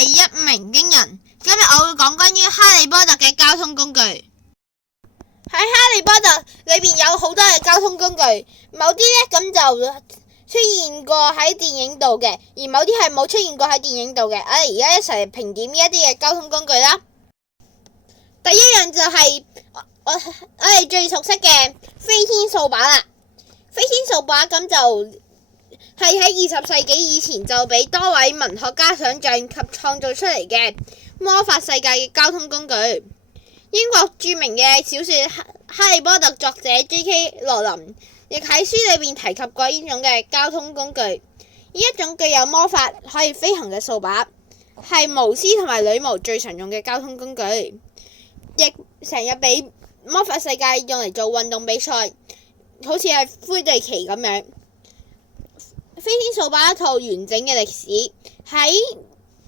係一鳴驚人。今日我會講關於哈利波特嘅交通工具。喺哈利波特裏邊有好多嘅交通工具，某啲呢咁就出現過喺電影度嘅，而某啲係冇出現過喺電影度嘅。我哋而家一齊評點呢一啲嘅交通工具啦。第一樣就係我哋最熟悉嘅飛天掃把啦。飛天掃把咁就係喺20世紀以前就俾多位文學家想象及創造出嚟嘅魔法世界嘅交通工具。英國著名嘅小說《哈利波特》作者 J.K. 羅琳亦喺書裏面提及過呢種嘅交通工具。呢一種具有魔法可以飛行嘅掃把，係巫師同埋女巫最常用嘅交通工具，亦成日俾魔法世界用嚟做運動比賽，好似係魁地奇咁樣。飛天掃把一套完整嘅歷史，喺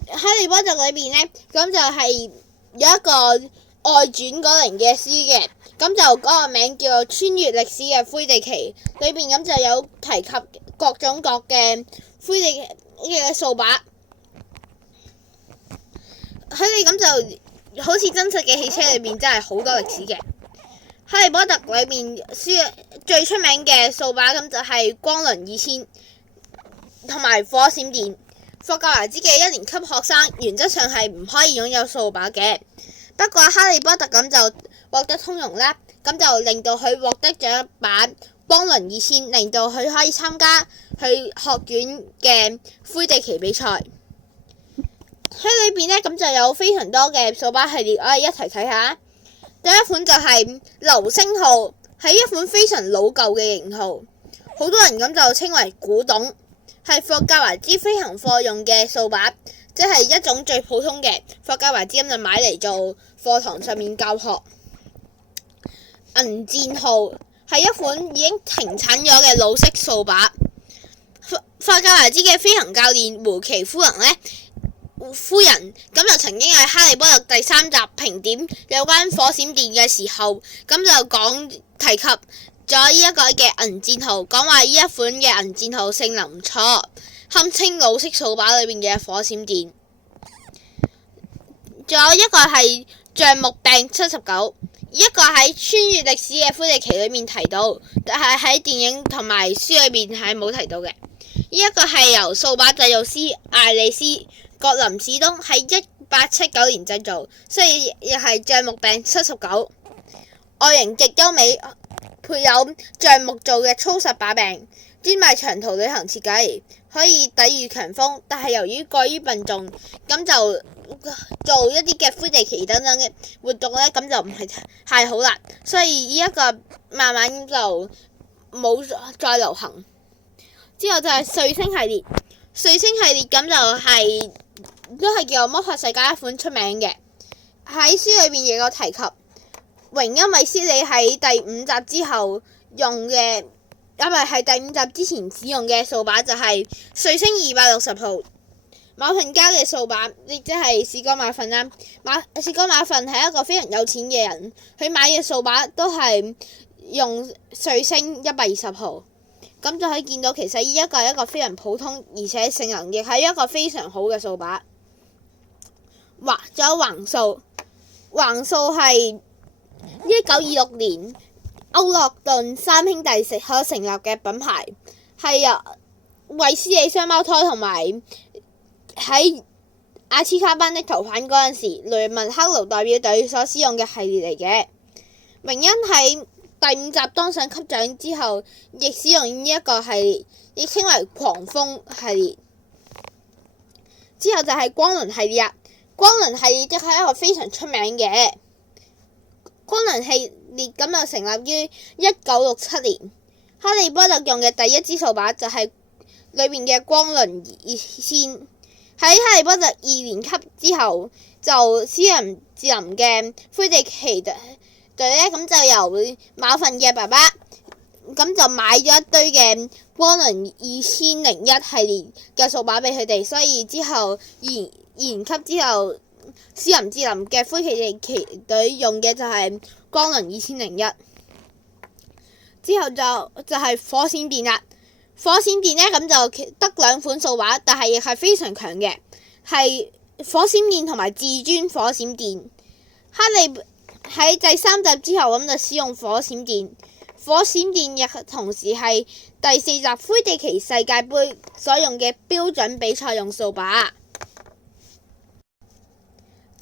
哈利波特裏邊呢，咁就係有一個外傳嗰類嘅書嘅，咁就嗰個名叫做穿越歷史嘅魁地奇，裏邊咁就有提及各種各嘅魁地奇嘅掃把，佢哋咁就好似真實嘅汽車裏邊真係好多歷史嘅。哈利波特裏面書最出名嘅掃把咁就係光輪2000同埋火閃電。霍格華茲嘅1年級學生原則上係唔可以擁有掃把嘅，不過哈利波特咁就獲得通融啦，咁就令到佢獲得咗一把光輪2000，令到佢可以參加去學院嘅魁地奇比賽。喺裏邊呢，咁就有非常多嘅掃把系列，我哋一齊睇下。第一款就係流星號，係一款非常老舊嘅型號，好多人咁就稱為古董，係霍格華茲飛行課用嘅掃把，即係一種最普通嘅。霍格華茲咁就買嚟做課堂上面教學。銀箭號係一款已經停產咗嘅老式掃把。霍格華茲嘅飛行教練胡奇夫人咁就曾經喺《哈利波特》第3集評點有關火閃電嘅時候，咁就提及咗呢一個嘅銀箭號，講話呢一款嘅銀箭號性能唔錯，堪稱老式掃把裏面嘅火閃電。仲有一個係橡木柄79，一個喺穿越歷史嘅魁地奇裏面提到，但係喺電影同埋書裏面係冇提到嘅。呢一個係由掃把製造師艾利斯葛林史東喺1879年製造，所以亦係橡木柄79，外形極優美，配有橡木做嘅粗實把柄，專賣長途旅行設計，可以抵禦強風，但係由於過於笨重，咁就做一啲嘅魁地奇等等嘅活動呢，咁就唔係太好啦，所以呢一個慢慢就冇再流行。之後就係彗星系列，彗星系列咁就都係叫魔法世界一款出名嘅，喺書裏面亦有提及。榮恩衛斯理喺第5集之後用嘅，因為係第5集之前使用嘅掃把就係彗星260號。馬份家嘅掃把，亦即係史哥馬份啦。史哥馬份係一個非常有錢嘅人，佢買嘅掃把都係用彗星120號。咁就可以見到，其實呢一個係一個非常普通，而且性能亦係一個非常好嘅掃把。仲有橫掃，橫掃係1926年歐洛頓三兄弟所成立嘅品牌，係由衛斯理雙胞胎同埋喺阿茲卡班的逃犯嗰陣時，雷文克勞代表隊所使用嘅系列嚟嘅。榮恩喺第5集當上級長之後，亦使用呢一個系列，亦稱為狂風系列。之後就係光輪系列啦。光輪系列即係一個非常出名嘅光輪系列，咁就成立於1967年。哈利波特用嘅第一支掃把就係裏面嘅光輪2000。喺哈利波特2年級之後，就私人智林嘅魁地奇隊呢，咁就由馬份嘅爸爸咁就買咗一堆嘅光輪2001系列嘅掃把俾佢哋，所以之後2年級之後，私人智林嘅魁地奇隊用嘅就係光輪2001。之後就係火閃電啦。火閃電呢，咁就得2款掃把，但係亦係非常強嘅，係火閃電同埋至尊火閃電。哈利喺第3集之後咁就使用火閃電。火閃電亦同時係第4集魁地奇世界盃所用嘅標準比賽用掃把。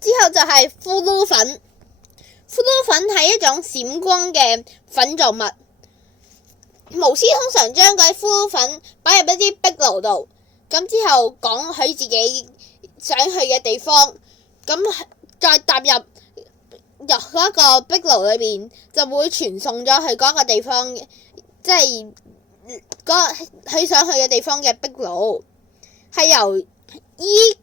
之後就係呼嚕粉。呼嚕粉係一種閃光嘅粉狀物。巫師通常將嗰啲呼嚕粉擺入一啲壁爐度，咁之後講佢自己想去嘅地方，咁再踏入嗰一個壁爐裏邊，就會傳送咗去嗰個地方，即係佢想去嘅地方嘅壁爐，係由伊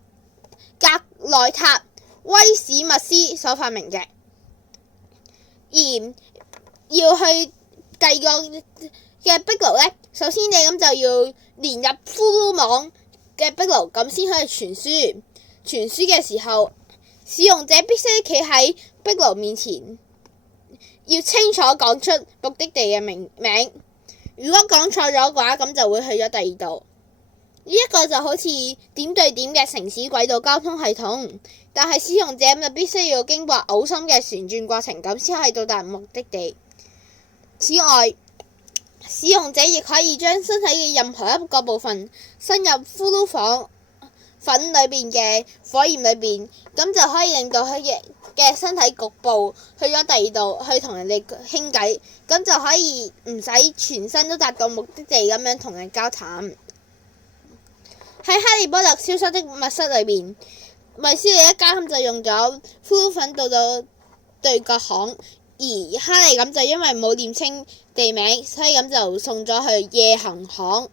格內塔威史密斯所發明嘅。而要去第二個嘅壁爐呢，首先你咁就要連入呼嚕網嘅壁爐，咁先可以傳輸。傳輸嘅時候，使用者必須企喺壁爐面前，要清楚講出目的地嘅名。如果講錯咗嘅話，咁就會去咗第二度。呢一個就好似點對點嘅城市軌道交通系統，但係使用者就必須要經過嘔心嘅旋轉過程，咁先可以到達目的地。此外，使用者亦可以將身體嘅任何一個部分伸入呼嚕粉裏邊嘅火焰裏邊，咁就可以令到佢嘅身體局部去咗第二度去同人哋傾偈，咁就可以唔使全身都達到目的地咁樣同人交談。喺哈利波特消失的密室裏邊，衛斯理一家咁就用咗呼嚕粉到對角巷，而哈利咁就因為冇念清地名，所以咁就送咗去夜行巷。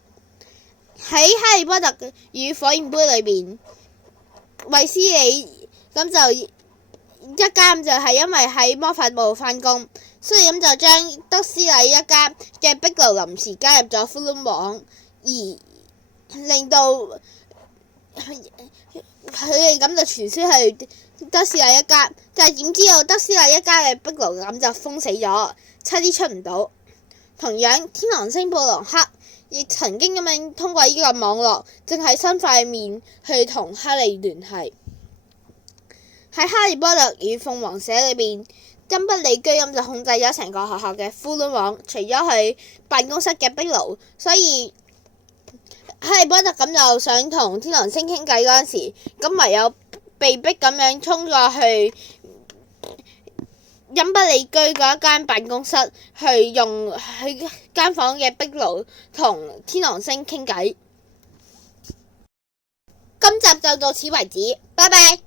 喺哈利波特與火焰杯裏邊，衛斯理咁就一家咁就係因為喺魔法部返工，所以咁就將德斯禮一家嘅壁爐臨時加入咗呼嚕網，而令到佢哋咁就傳輸去德斯禮一家，但係點知道德斯禮一家嘅壁爐咁就封死咗，差啲出唔到。同樣，天狼星布朗克亦曾經咁樣通過呢個網絡，正係伸塊面去同哈利聯繫。喺哈利波特與鳳凰社裏邊，金不利居咁就控制咗成個學校嘅呼嚕網，除咗佢辦公室嘅壁爐，所以哈利波特咁就想同天狼星傾偈嗰陣時，咁唯有被逼咁樣衝過去金不利居嗰一間辦公室，去用佢間房嘅壁爐同天狼星傾偈。今集就到此為止，拜拜。